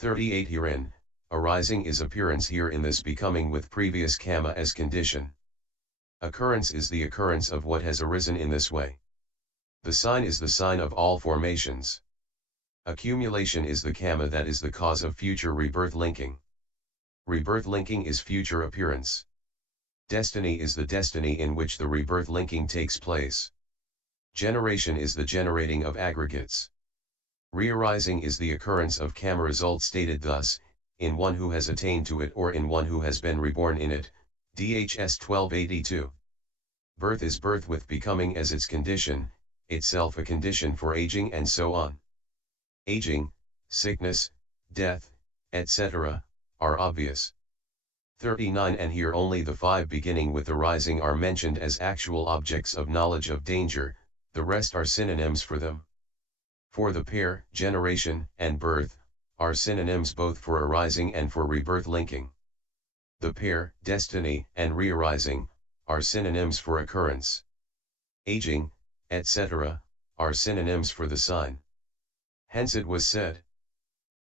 38 Herein, arising is appearance here in this becoming with previous karma as condition. Occurrence is the occurrence of what has arisen in this way. The sign is the sign of all formations. Accumulation is the karma that is the cause of future rebirth linking. Rebirth linking is future appearance. Destiny is the destiny in which the rebirth linking takes place. Generation is the generating of aggregates. Rearising is the occurrence of karma result stated thus, in one who has attained to it or in one who has been reborn in it, DHS 1282. Birth is birth with becoming as its condition, itself a condition for aging and so on. Aging, sickness, death, etc., are obvious. 39 And here only the 5 beginning with arising are mentioned as actual objects of knowledge of danger, the rest are synonyms for them. For the pair, generation, and birth, are synonyms both for arising and for rebirth linking. The pair, destiny, and rearising, are synonyms for occurrence. Aging, etc., are synonyms for the sign. Hence it was said,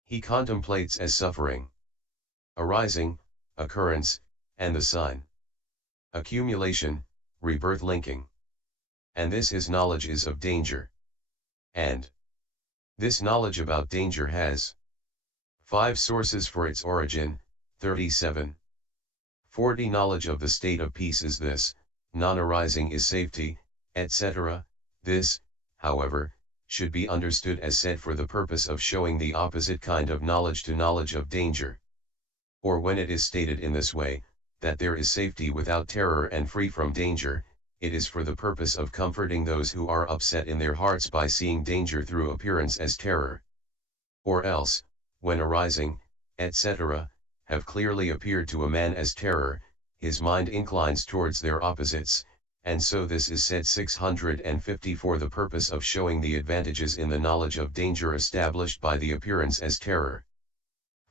he contemplates as suffering. Arising, occurrence, and the sign. Accumulation, rebirth linking. And this his knowledge is of danger. And this knowledge about danger has 5 sources for its origin, 37. 40 Knowledge of the state of peace is this, non-arising is safety, etc. This, however, should be understood as said for the purpose of showing the opposite kind of knowledge to knowledge of danger. Or when it is stated in this way, that there is safety without terror and free from danger, it is for the purpose of comforting those who are upset in their hearts by seeing danger through appearance as terror. Or else, when arising, etc., have clearly appeared to a man as terror, his mind inclines towards their opposites, and so this is said 650 for the purpose of showing the advantages in the knowledge of danger established by the appearance as terror.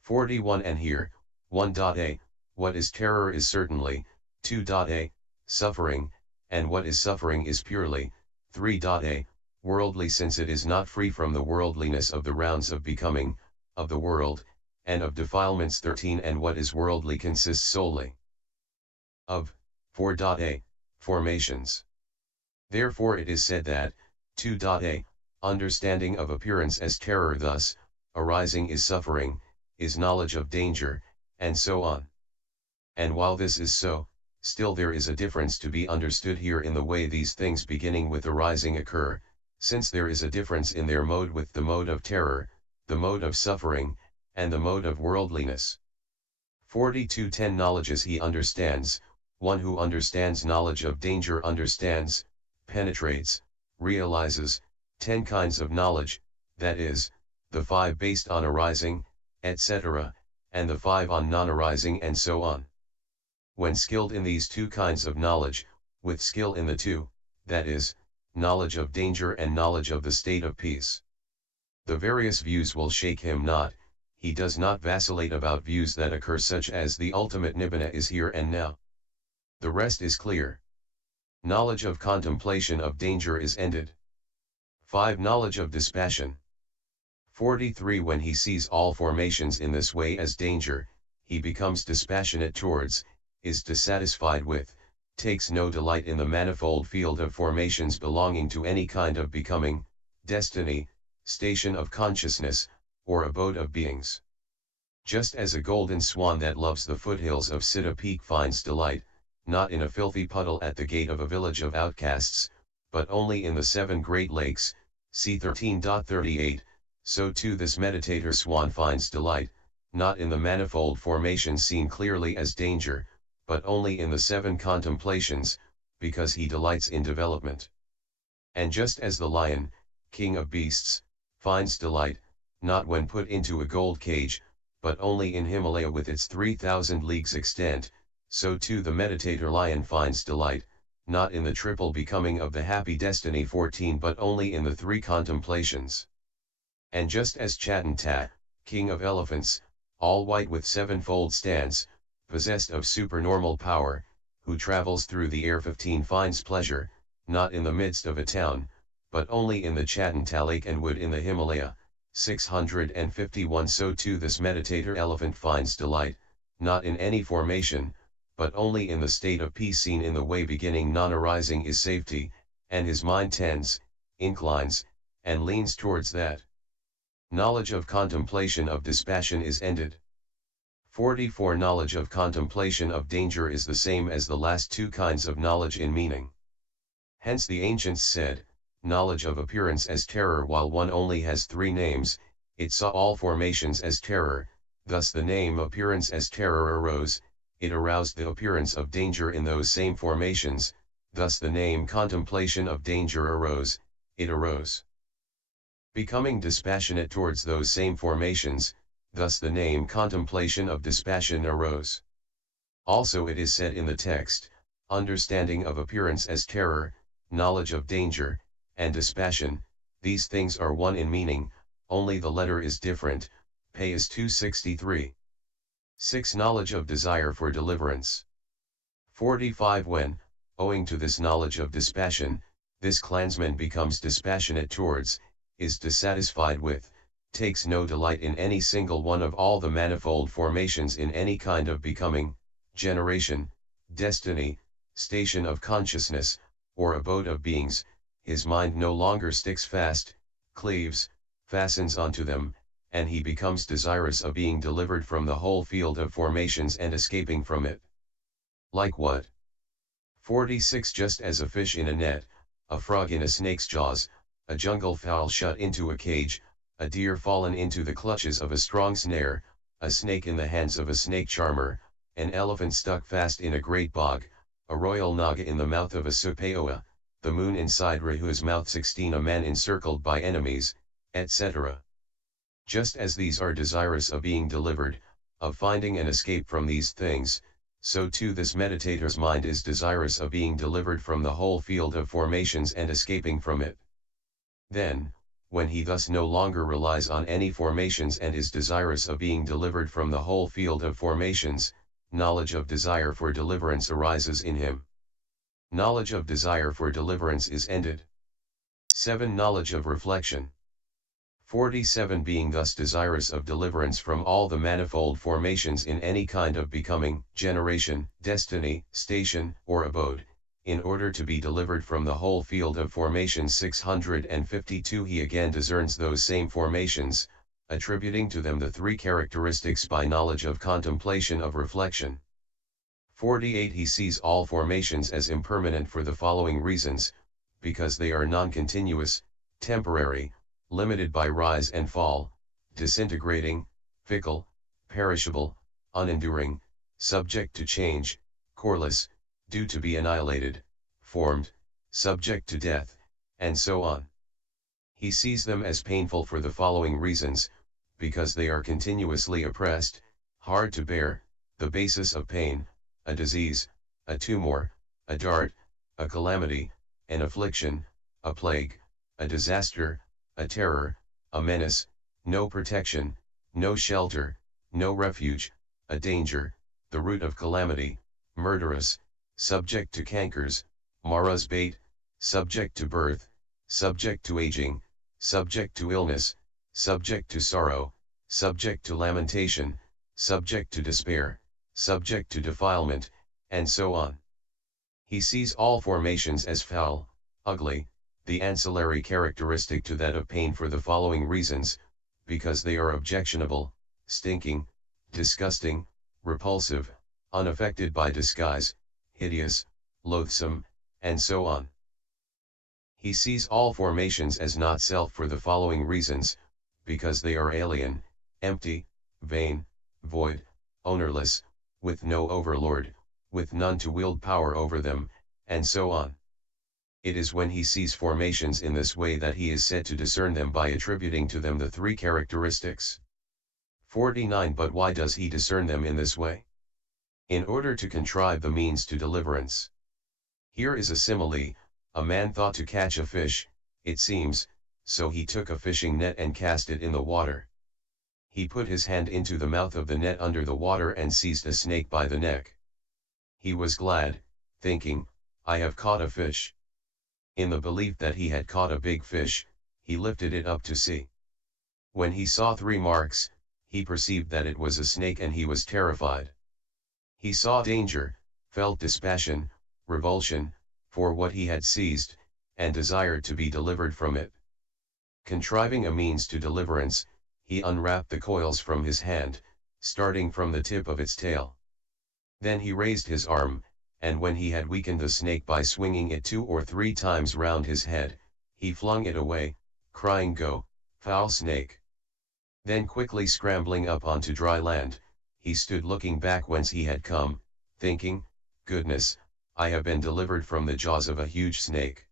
41 And here, 1.a, what is terror is certainly, 2.a, suffering, and what is suffering is purely, 3.a, worldly since it is not free from the worldliness of the rounds of becoming, of the world, and of defilements 13 And what is worldly consists solely of, 4.a, formations. Therefore it is said that, 2.a, understanding of appearance as terror thus, arising is suffering, is knowledge of danger, and so on. And while this is so, still there is a difference to be understood here in the way these things beginning with arising occur, since there is a difference in their mode with the mode of terror, the mode of suffering, and the mode of worldliness. 42.10 Knowledges he understands, one who understands knowledge of danger understands, penetrates, realizes, 10 kinds of knowledge, that is, the 5 based on arising, etc., and the 5 on non-arising and so on. When skilled in these 2 kinds of knowledge, with skill in the 2, that is, knowledge of danger and knowledge of the state of peace, the various views will shake him not, he does not vacillate about views that occur such as the ultimate nibbana is here and now. The rest is clear. Knowledge of contemplation of danger is ended. 5 Knowledge of dispassion. 43 When he sees all formations in this way as danger, he becomes dispassionate towards, is dissatisfied with, takes no delight in the manifold field of formations belonging to any kind of becoming, destiny, station of consciousness, or abode of beings. Just as a golden swan that loves the foothills of Siddha Peak finds delight, not in a filthy puddle at the gate of a village of outcasts, but only in the 7 great lakes, c. 13.38, so too this meditator swan finds delight, not in the manifold formations seen clearly as danger, but only in the 7 contemplations, because he delights in development. And just as the lion, king of beasts, finds delight, not when put into a gold cage, but only in Himalaya with its 3,000 leagues extent, so too the meditator lion finds delight, not in the triple becoming of the happy destiny 14 but only in the 3 contemplations. And just as Chatanta, king of elephants, all white with 7-fold stance, possessed of supernormal power, who travels through the air 15 finds pleasure, not in the midst of a town, but only in the Chatanta lake and wood in the Himalaya, 651. So too this meditator elephant finds delight, not in any formation, but only in the state of peace seen in the way beginning non-arising is safety, and his mind tends, inclines, and leans towards that. Knowledge of contemplation of dispassion is ended. 44. Knowledge of contemplation of danger is the same as the last two kinds of knowledge in meaning. Hence the ancients said, knowledge of appearance as terror, while one only has three names, it saw all formations as terror, thus the name appearance as terror arose, it aroused the appearance of danger in those same formations, thus the name contemplation of danger arose, it arose. Becoming dispassionate towards those same formations, thus the name contemplation of dispassion arose. Also it is said in the text, understanding of appearance as terror, knowledge of danger, and dispassion, these things are one in meaning, only the letter is different. Pais 263. 6. Knowledge of desire for deliverance. 45. When, owing to this knowledge of dispassion, this clansman becomes dispassionate towards, is dissatisfied with, takes no delight in any single one of all the manifold formations in any kind of becoming, generation, destiny, station of consciousness, or abode of beings, his mind no longer sticks fast, cleaves, fastens onto them, and he becomes desirous of being delivered from the whole field of formations and escaping from it. Like what? 46. Just as a fish in a net, a frog in a snake's jaws, a jungle fowl shut into a cage, a deer fallen into the clutches of a strong snare, a snake in the hands of a snake charmer, an elephant stuck fast in a great bog, a royal naga in the mouth of a supayoa, the moon inside Rahu's mouth, 16. A man encircled by enemies, etc. Just as these are desirous of being delivered, of finding an escape from these things, so too this meditator's mind is desirous of being delivered from the whole field of formations and escaping from it. Then, when he thus no longer relies on any formations and is desirous of being delivered from the whole field of formations, knowledge of desire for deliverance arises in him. Knowledge of desire for deliverance is ended. 7. Knowledge of reflection. 47. Being thus desirous of deliverance from all the manifold formations in any kind of becoming, generation, destiny, station, or abode, in order to be delivered from the whole field of formations. 652. He again discerns those same formations, attributing to them the three characteristics by knowledge of contemplation of reflection. 48. He sees all formations as impermanent for the following reasons, because they are non-continuous, temporary, limited by rise and fall, disintegrating, fickle, perishable, unenduring, subject to change, coreless, due to be annihilated, formed, subject to death, and so on. He sees them as painful for the following reasons, because they are continuously oppressed, hard to bear, the basis of pain, a disease, a tumor, a dart, a calamity, an affliction, a plague, a disaster, a terror, a menace, no protection, no shelter, no refuge, a danger, the root of calamity, murderous, subject to cankers, Mara's bait, subject to birth, subject to aging, subject to illness, subject to sorrow, subject to lamentation, subject to despair, subject to defilement, and so on. He sees all formations as foul, ugly, the ancillary characteristic to that of pain for the following reasons, because they are objectionable, stinking, disgusting, repulsive, unaffected by disguise, hideous, loathsome, and so on. He sees all formations as not self for the following reasons, because they are alien, empty, vain, void, ownerless, with no overlord, with none to wield power over them, and so on. It is when he sees formations in this way that he is said to discern them by attributing to them the three characteristics. 49. But why does he discern them in this way? In order to contrive the means to deliverance. Here is a simile: a man thought to catch a fish, it seems, so he took a fishing net and cast it in the water. He put his hand into the mouth of the net under the water and seized a snake by the neck. He was glad, thinking, I have caught a fish. In the belief that he had caught a big fish, he lifted it up to see. When he saw 3 marks, he perceived that it was a snake and he was terrified. He saw danger, felt dispassion, revulsion, for what he had seized, and desired to be delivered from it. Contriving a means to deliverance, he unwrapped the coils from his hand, starting from the tip of its tail. Then he raised his arm, and when he had weakened the snake by swinging it 2 or 3 times round his head, he flung it away, crying, "Go, foul snake!" Then quickly scrambling up onto dry land, he stood looking back whence he had come, thinking, "Goodness, I have been delivered from the jaws of a huge snake."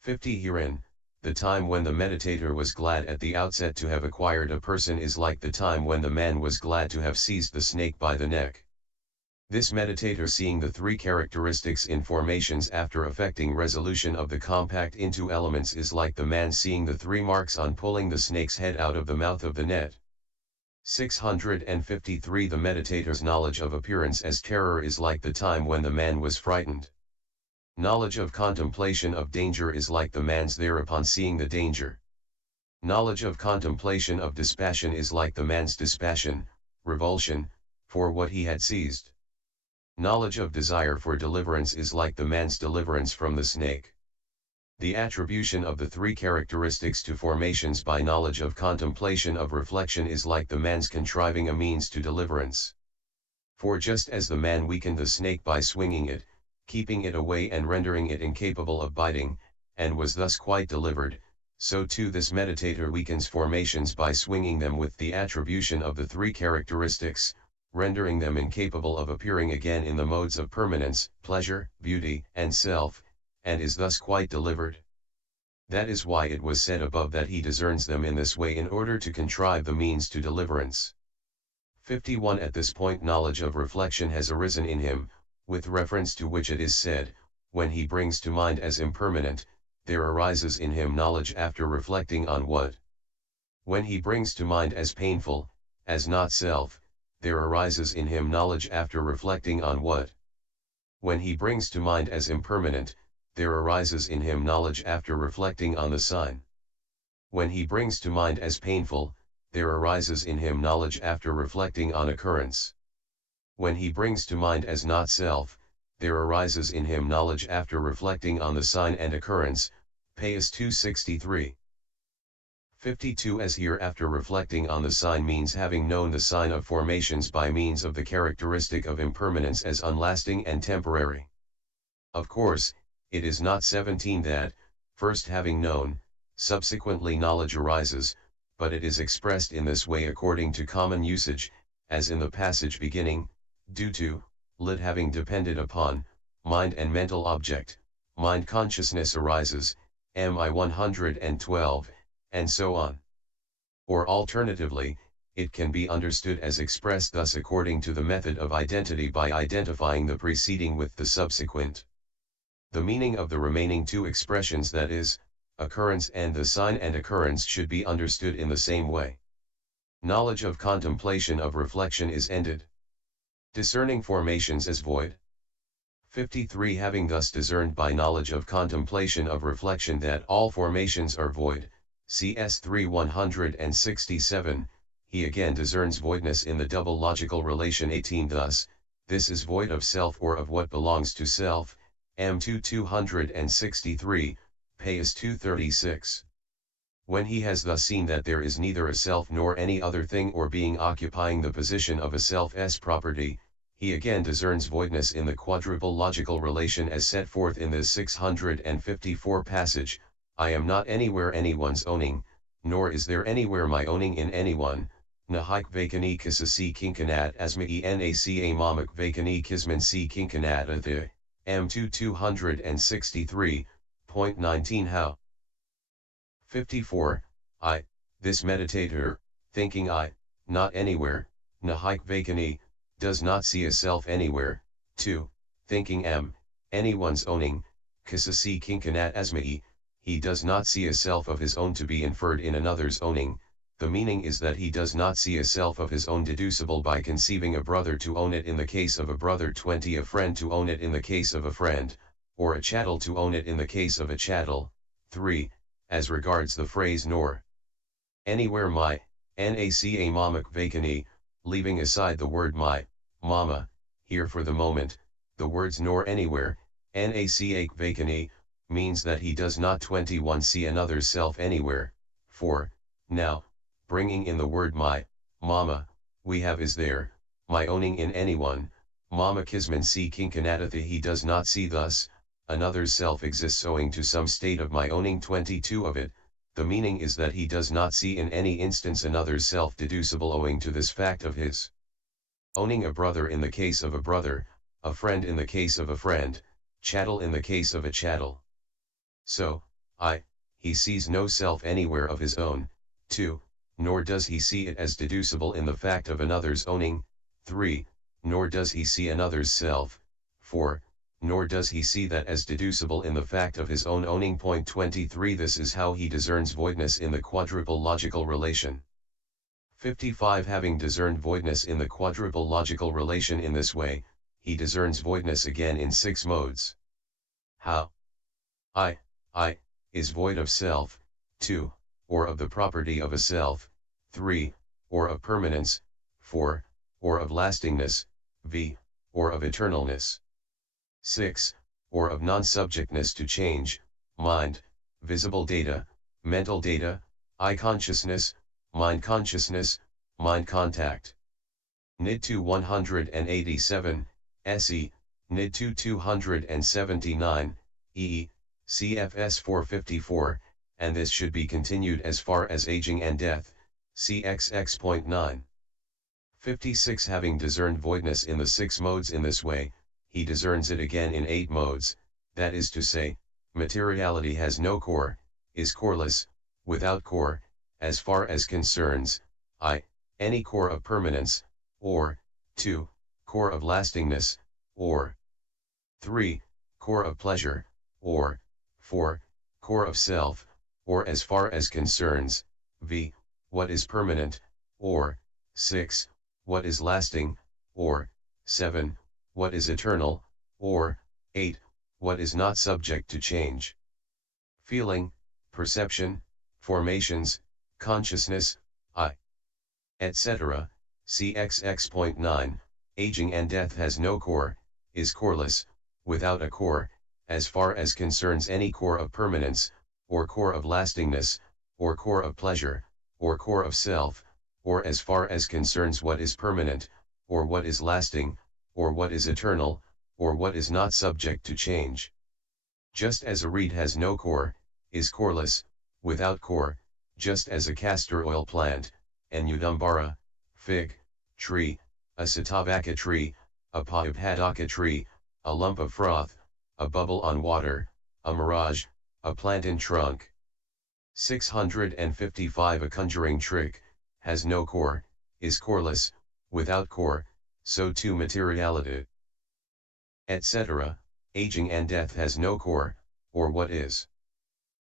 50 Herein, the time when the meditator was glad at the outset to have acquired a person is like the time when the man was glad to have seized the snake by the neck. This meditator seeing the 3 characteristics in formations after effecting resolution of the compact into elements is like the man seeing the 3 marks on pulling the snake's head out of the mouth of the net. 653 The meditator's knowledge of appearance as terror is like the time when the man was frightened. Knowledge of contemplation of danger is like the man's thereupon seeing the danger. Knowledge of contemplation of dispassion is like the man's dispassion, revulsion, for what he had seized. Knowledge of desire for deliverance is like the man's deliverance from the snake. The attribution of the 3 characteristics to formations by knowledge of contemplation of reflection is like the man's contriving a means to deliverance. For just as the man weakened the snake by swinging it, keeping it away and rendering it incapable of biting, and was thus quite delivered, so too this meditator weakens formations by swinging them with the attribution of the 3 characteristics, rendering them incapable of appearing again in the modes of permanence, pleasure, beauty, and self, and is thus quite delivered. That is why it was said above that he discerns them in this way in order to contrive the means to deliverance. 51 At this point knowledge of reflection has arisen in him, with reference to which it is said, when he brings to mind as impermanent, there arises in him knowledge after reflecting on what. When he brings to mind as painful, as not self, there arises in him knowledge after reflecting on what. When he brings to mind as impermanent, there arises in him knowledge after reflecting on the sign. When he brings to mind as painful, there arises in him knowledge after reflecting on occurrence. When he brings to mind as not self, there arises in him knowledge after reflecting on the sign and occurrence. Ps 263. 52 As here after reflecting on the sign means having known the sign of formations by means of the characteristic of impermanence as unlasting and temporary. Of course, it is not 17 that, first having known, subsequently knowledge arises, but it is expressed in this way according to common usage, as in the passage beginning, due to, lit having depended upon, mind and mental object, mind consciousness arises, mi 112, and so on. Or alternatively, it can be understood as expressed thus according to the method of identity by identifying the preceding with the subsequent. The meaning of the remaining 2 expressions, that is, occurrence and the sign and occurrence, should be understood in the same way. Knowledge of contemplation of reflection is ended. Discerning formations as void. 53 Having thus discerned by knowledge of contemplation of reflection that all formations are void, CS 3 167, he again discerns voidness in the double logical relation 18 thus, this is void of self or of what belongs to self, M2 263, Ps 236. When he has thus seen that there is neither a self nor any other thing or being occupying the position of a self's property, he again discerns voidness in the quadruple logical relation as set forth in this 654 passage, I am not anywhere anyone's owning, nor is there anywhere my owning in anyone, Nahik Vakani Kisasi Kinkanat Asma Enaca Mamak Vakani Kisman Si Kinkanat Athe, M2 263.19 How. 54, I, this meditator, thinking I, not anywhere, Nahik Vakani, does not see a self anywhere. 2, thinking M, anyone's owning, Kisasi Kinkanat Asma he does not see a self of his own to be inferred in another's owning. The meaning is that he does not see a self of his own deducible by conceiving a brother to own it in the case of a brother, 20 a friend to own it in the case of a friend, or a chattel to own it in the case of a chattel. 3, as regards the phrase nor. Anywhere my, naca mamak vakani, leaving aside the word my, mama, here for the moment, the words nor anywhere, naca vakani, means that he does not 21 see another self anywhere, for, now, bringing in the word my, mama, we have is there, my owning in anyone, mama kisman si kinkanathatha he does not see thus, another's self exists owing to some state of my owning 22 of it. The meaning is that he does not see in any instance another's self deducible owing to this fact of his owning a brother in the case of a brother, a friend in the case of a friend, chattel in the case of a chattel. So, he sees no self anywhere of his own, 2, nor does he see it as deducible in the fact of another's owning, 3, nor does he see another's self, 4, nor does he see that as deducible in the fact of his own owning. Point 23 This is how he discerns voidness in the quadruple logical relation. 55 Having discerned voidness in the quadruple logical relation in this way, he discerns voidness again in 6 modes. How? I, is void of self, 2, or of the property of a self, 3, or of permanence, 4, or of lastingness, v, or of eternalness. 6, or of non-subjectness to change, mind, visible data, mental data, eye consciousness, mind contact. Nid 2 187, SE, Nid 2 279, EE, CFS 454, and this should be continued as far as aging and death, CXX.9. 56 Having discerned voidness in the 6 modes in this way, he discerns it again in 8 modes, that is to say, materiality has no core, is coreless, without core, as far as concerns, any core of permanence, or, 2, core of lastingness, or 3, core of pleasure, or 4, core of self, or as far as concerns, v, what is permanent, or 6, what is lasting, or 7, what is eternal, or 8, what is not subject to change. Feeling, perception, formations, consciousness, etc. CXX.9, aging and death has no core, is coreless, without a core, as far as concerns any core of permanence, or core of lastingness, or core of pleasure, or core of self, or as far as concerns what is permanent, or what is lasting, or what is eternal, or what is not subject to change. Just as a reed has no core, is coreless, without core, just as a castor oil plant, an udumbara, fig, tree, a satavaka tree, a papadaka tree, a lump of froth, a bubble on water, a mirage, a plantain trunk. 655 A conjuring trick, has no core, is coreless, without core, so too materiality, etc. Aging and death has no core, or what is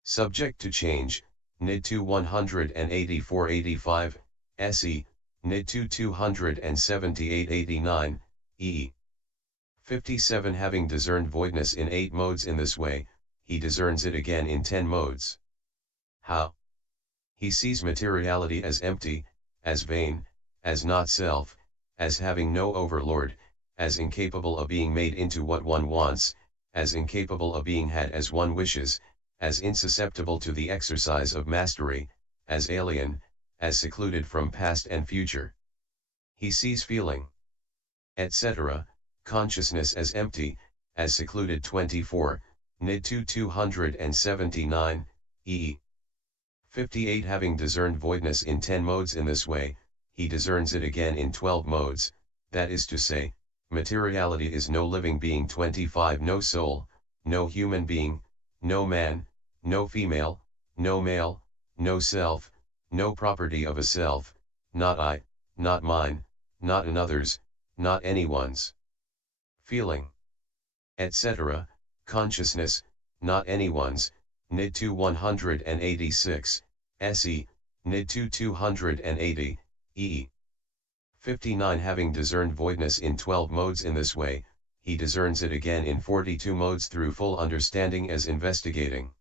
subject to change, Nid 2 184-85, SE, Nid 2 278-89, EE. 57 Having discerned voidness in 8 modes in this way, he discerns it again in 10 modes. How? He sees materiality as empty, as vain, as not self, as having no overlord, as incapable of being made into what one wants, as incapable of being had as one wishes, as insusceptible to the exercise of mastery, as alien, as secluded from past and future. He sees feeling, etc., consciousness as empty, as secluded. 24, Nid 2 279, EE. 58 Having discerned voidness in 10 modes in this way, he discerns it again in 12 modes, that is to say, materiality is no living being. 25 No soul, no human being, no man, no female, no male, no self, no property of a self, not I, not mine, not another's, not anyone's. Feeling, etc., consciousness, not anyone's, Nid 2 186, SE, Nid 2 280, EE. 59 Having discerned voidness in 12 modes in this way, he discerns it again in 42 modes through full understanding as investigating.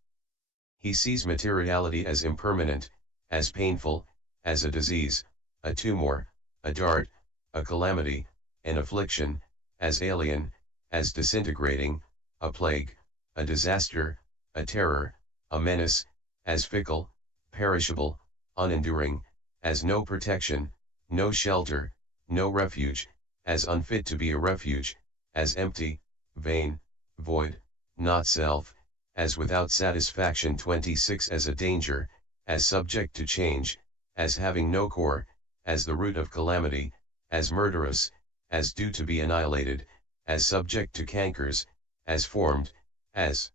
He sees materiality as impermanent, as painful, as a disease, a tumor, a dart, a calamity, an affliction, as alien, as disintegrating, a plague, a disaster, a terror, a menace, as fickle, perishable, unenduring, as no protection, no shelter, no refuge, as unfit to be a refuge, as empty, vain, void, not self, as without satisfaction. 26 As a danger, as subject to change, as having no core, as the root of calamity, as murderous, as due to be annihilated, as subject to cankers, as formed, as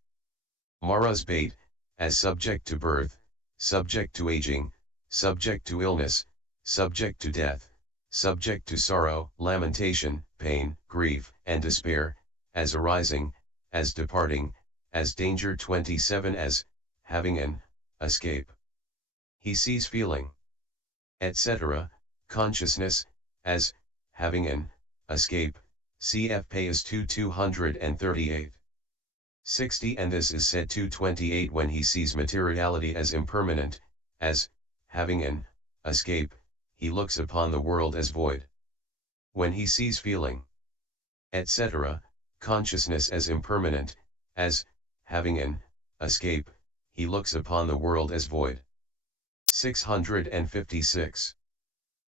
Mara's bait, as subject to birth, subject to aging, subject to illness, subject to death, subject to sorrow, lamentation, pain, grief, and despair, as arising, as departing, as danger. 27 As having an escape. He sees feeling, etc., consciousness, as having an escape, cf. Payas 238. 60 And this is said to 28 when he sees materiality as impermanent, as having an escape, he looks upon the world as void. When he sees feeling, etc., consciousness as impermanent, as having an escape, he looks upon the world as void. 656.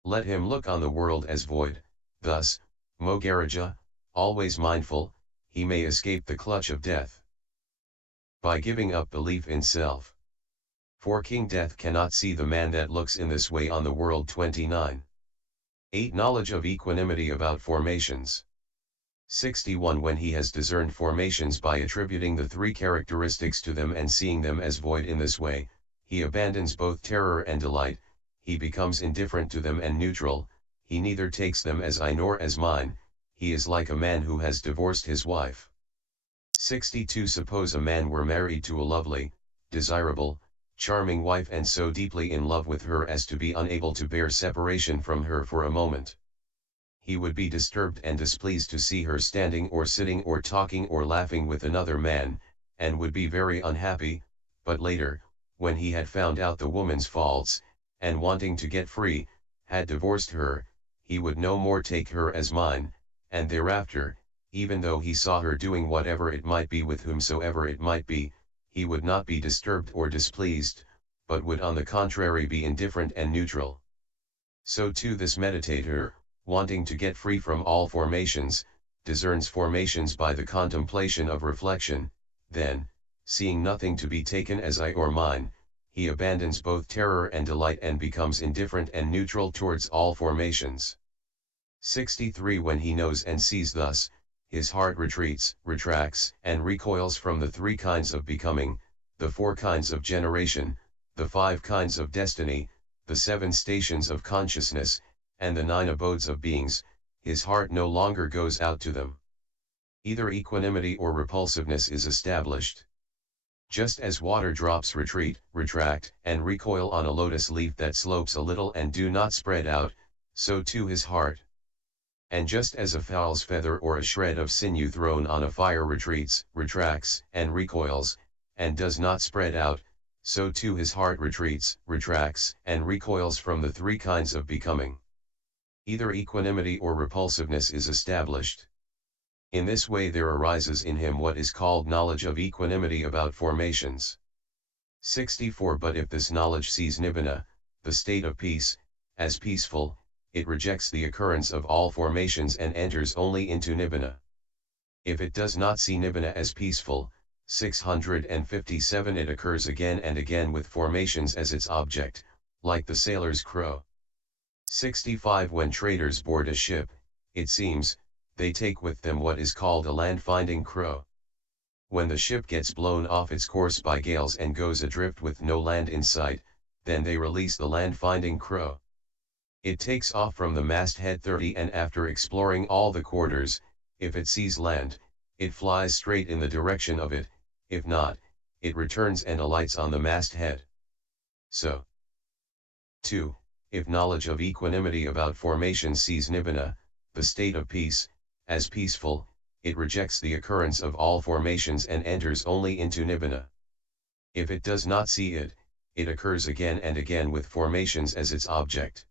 Let him look on the world as void, thus, Mogaraja, always mindful, he may escape the clutch of death. By giving up belief in self. For King Death cannot see the man that looks in this way on the world. 29. 8. Knowledge of equanimity about formations. 61. When he has discerned formations by attributing the three characteristics to them and seeing them as void in this way, he abandons both terror and delight, he becomes indifferent to them and neutral, he neither takes them as I nor as mine, he is like a man who has divorced his wife. 62. Suppose a man were married to a lovely, desirable, charming wife and so deeply in love with her as to be unable to bear separation from her for a moment. He would be disturbed and displeased to see her standing or sitting or talking or laughing with another man, and would be very unhappy, but later, when he had found out the woman's faults, and wanting to get free, had divorced her, he would no more take her as mine, and thereafter, even though he saw her doing whatever it might be with whomsoever it might be, he would not be disturbed or displeased, but would on the contrary be indifferent and neutral. So too this meditator, wanting to get free from all formations, discerns formations by the contemplation of reflection, then, seeing nothing to be taken as I or mine, he abandons both terror and delight and becomes indifferent and neutral towards all formations. 63. When he knows and sees thus, his heart retreats, retracts, and recoils from the three kinds of becoming, the four kinds of generation, the 5 kinds of destiny, the 7 stations of consciousness, and the 9 abodes of beings, his heart no longer goes out to them. Either equanimity or repulsiveness is established. Just as water drops retreat, retract, and recoil on a lotus leaf that slopes a little and do not spread out, so too his heart. And just as a fowl's feather or a shred of sinew thrown on a fire retreats, retracts, and recoils, and does not spread out, so too his heart retreats, retracts, and recoils from the 3 kinds of becoming. Either equanimity or repulsiveness is established. In this way there arises in him what is called knowledge of equanimity about formations. 64. But if this knowledge sees nibbana, the state of peace, as peaceful, it rejects the occurrence of all formations and enters only into nibbana. If it does not see nibbana as peaceful, 657 it occurs again and again with formations as its object, like the sailor's crow. 65. When traders board a ship, it seems, they take with them what is called a land-finding crow. When the ship gets blown off its course by gales and goes adrift with no land in sight, then they release the land-finding crow. It takes off from the masthead 30 and after exploring all the quarters, if it sees land, it flies straight in the direction of it, if not, it returns and alights on the masthead. So. 2. If knowledge of equanimity about formation sees nibbana, the state of peace, as peaceful, it rejects the occurrence of all formations and enters only into nibbana. If it does not see it, it occurs again and again with formations as its object.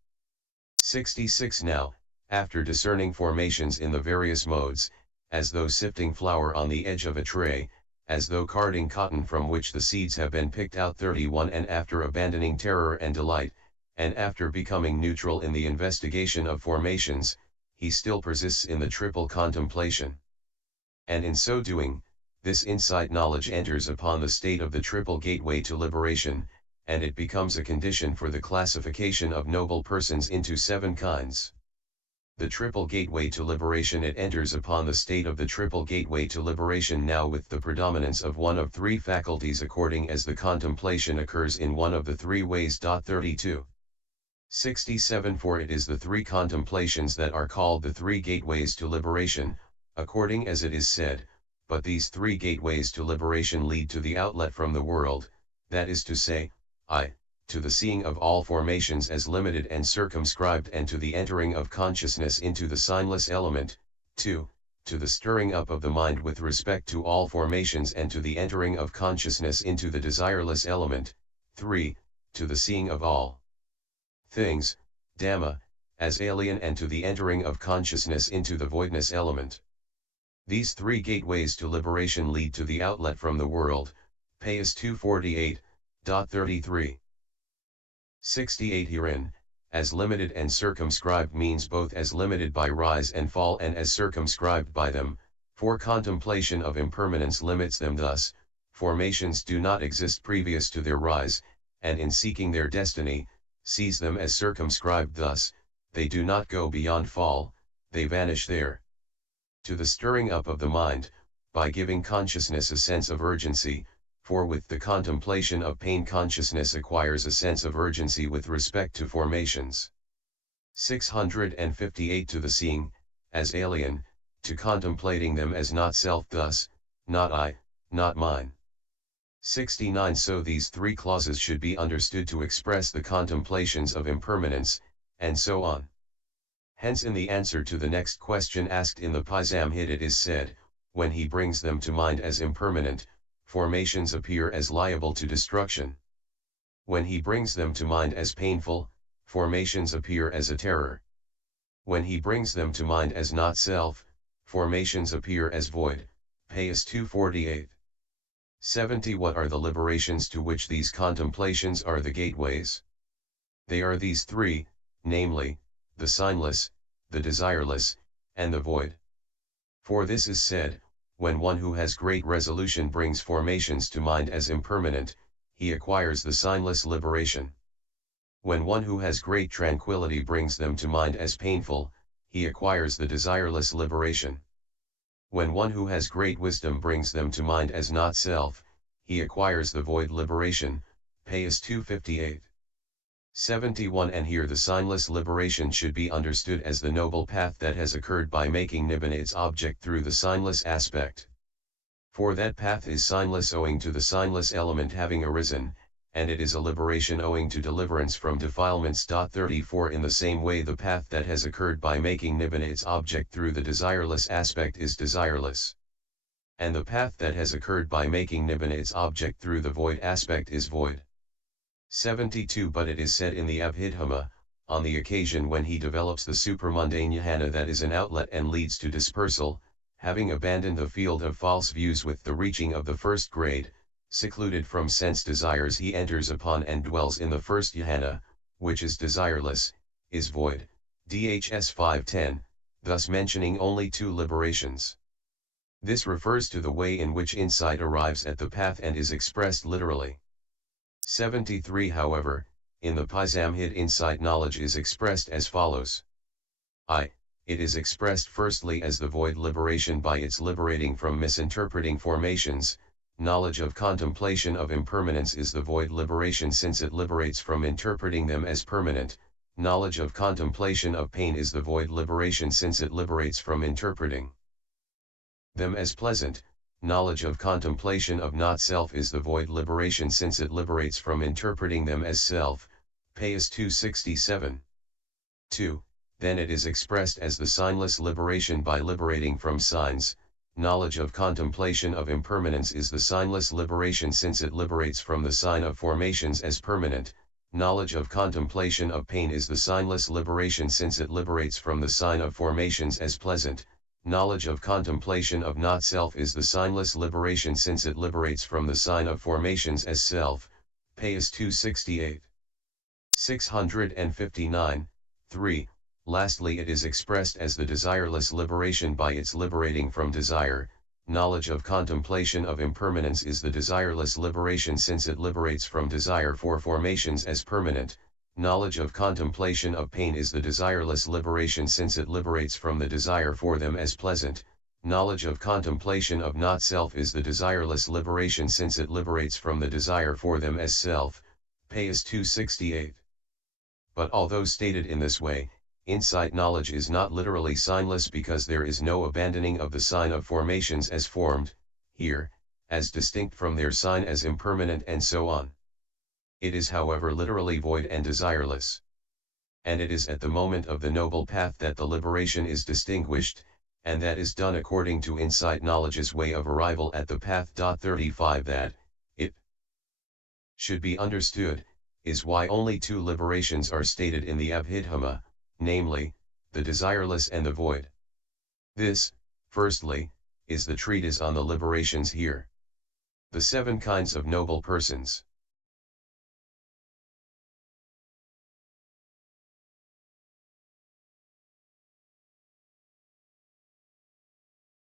66 Now, after discerning formations in the various modes, as though sifting flour on the edge of a tray, as though carding cotton from which the seeds have been picked out. 31 And after abandoning terror and delight, and after becoming neutral in the investigation of formations, he still persists in the triple contemplation. And in so doing, this insight knowledge enters upon the state of the triple gateway to liberation, and it becomes a condition for the classification of noble persons into 7 kinds. The triple gateway to liberation. It enters upon the state of the triple gateway to liberation now with the predominance of one of 3 faculties according as the contemplation occurs in one of the 3 ways. 32. 67 For it is the 3 contemplations that are called the 3 gateways to liberation, according as it is said, but these 3 gateways to liberation lead to the outlet from the world, that is to say, to the seeing of all formations as limited and circumscribed, and to the entering of consciousness into the signless element. 2. To the stirring up of the mind with respect to all formations and to the entering of consciousness into the desireless element. 3. To the seeing of all things, Dhamma, as alien, and to the entering of consciousness into the voidness element. These 3 gateways to liberation lead to the outlet from the world. Ps 248. 33. 68 Herein, as limited and circumscribed means both as limited by rise and fall and as circumscribed by them, for contemplation of impermanence limits them thus, formations do not exist previous to their rise, and in seeking their destiny, sees them as circumscribed thus, they do not go beyond fall, they vanish there. To the stirring up of the mind, by giving consciousness a sense of urgency, for with the contemplation of pain consciousness acquires a sense of urgency with respect to formations. 658 To the seeing, as alien, to contemplating them as not self thus, not I, not mine. 69 So these 3 clauses should be understood to express the contemplations of impermanence, and so on. Hence in the answer to the next question asked in the Pizamhid it is said, when he brings them to mind as impermanent, formations appear as liable to destruction. When he brings them to mind as painful, formations appear as a terror. When he brings them to mind as not self, formations appear as void. Ps 248. 70 What are the liberations to which these contemplations are the gateways? They are these 3, namely, the signless, the desireless, and the void. For this is said, when one who has great resolution brings formations to mind as impermanent, he acquires the signless liberation. When one who has great tranquility brings them to mind as painful, he acquires the desireless liberation. When one who has great wisdom brings them to mind as not self, he acquires the void liberation. Ps 258. 71 And here the signless liberation should be understood as the noble path that has occurred by making Nibbana its object through the signless aspect. For that path is signless owing to the signless element having arisen, and it is a liberation owing to deliverance from defilements. 34 In the same way the path that has occurred by making Nibbana its object through the desireless aspect is desireless. And the path that has occurred by making Nibbana its object through the void aspect is void. 72 But it is said in the Abhidhamma, on the occasion when he develops the supramundane jhana that is an outlet and leads to dispersal, having abandoned the field of false views with the reaching of the first grade, secluded from sense desires he enters upon and dwells in the first jhana, which is desireless, is void. Dhs 510, thus mentioning only 2 liberations. This refers to the way in which insight arrives at the path and is expressed literally. 73 However, in the Pizamhid insight knowledge is expressed as follows. It is expressed firstly as the void liberation by its liberating from misinterpreting formations. Knowledge of contemplation of impermanence is the void liberation since it liberates from interpreting them as permanent. Knowledge of contemplation of pain is the void liberation since it liberates from interpreting them as pleasant. Knowledge of contemplation of not self is the void liberation since it liberates from interpreting them as self. Ps 267. 2. Then it is expressed as the signless liberation by liberating from signs. knowledge of contemplation of impermanence is the signless liberation since it liberates from the sign of formations as permanent. Knowledge of contemplation of pain is the signless liberation since it liberates from the sign of formations as pleasant. Knowledge of contemplation of not self is the signless liberation since it liberates from the sign of formations as self. Pais 268. 659, 3. Lastly, it is expressed as the desireless liberation by its liberating from desire. Knowledge of contemplation of impermanence is the desireless liberation since it liberates from desire for formations as permanent. Knowledge of contemplation of pain is the desireless liberation since it liberates from the desire for them as pleasant. Knowledge of contemplation of not self is the desireless liberation since it liberates from the desire for them as self. Pais 268. But although stated in this way, insight knowledge is not literally signless because there is no abandoning of the sign of formations as formed, here, as distinct from their sign as impermanent and so on. It is however literally void and desireless. And it is at the moment of the noble path that the liberation is distinguished, and that is done according to insight knowledge's way of arrival at the path. 35 That, it should be understood, is why only two liberations are stated in the Abhidhamma, namely, the desireless and the void. This, firstly, is the treatise on the liberations here. The 7 kinds of noble persons.